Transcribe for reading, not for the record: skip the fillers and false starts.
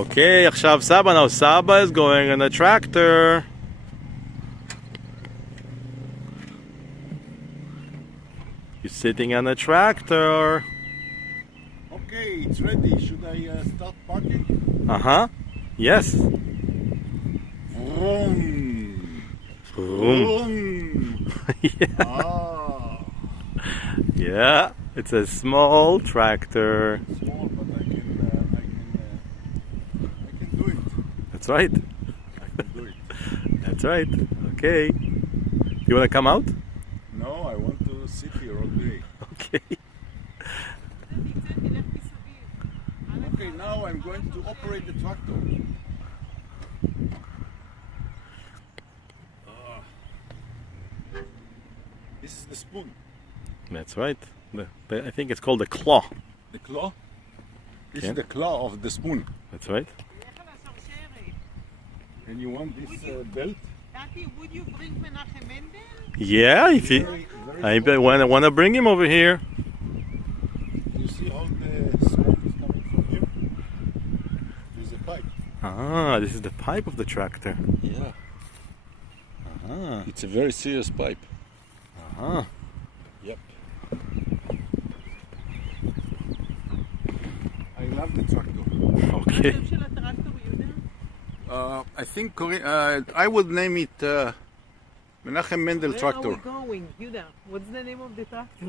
Okay, עכשיו Saba. Now Saba is going on a tractor. He's sitting on a tractor. Okay, it's ready. Should I start parking? Uh-huh. Yes. Vroom. Vroom. Yeah. Yeah. Ah. Yeah, it's a small tractor. Small, but I can do it. That's right. I can do it. That's right. Okay. You want to come out? No, I want to sit here all day. Okay. Okay, now I'm going to operate the tractor. This is the spoon. That's right. I think it's called a claw. The claw? This Okay. is the claw of the spoon. That's right. And you want this belt? Tati, would you bring Menachem Mendel? Yeah, if you, I want to bring him over here. You see all the smoke is coming from here? There's a pipe. Ah, this is the pipe of the tractor. Yeah. Ah, It's a very serious pipe. ah. Yep. I love the tractor. Okay. השם של הטרקטור, יהודה? I think I would name it Menachem Mendel Where tractor. are we going, Yuda? What's the name of the tractor?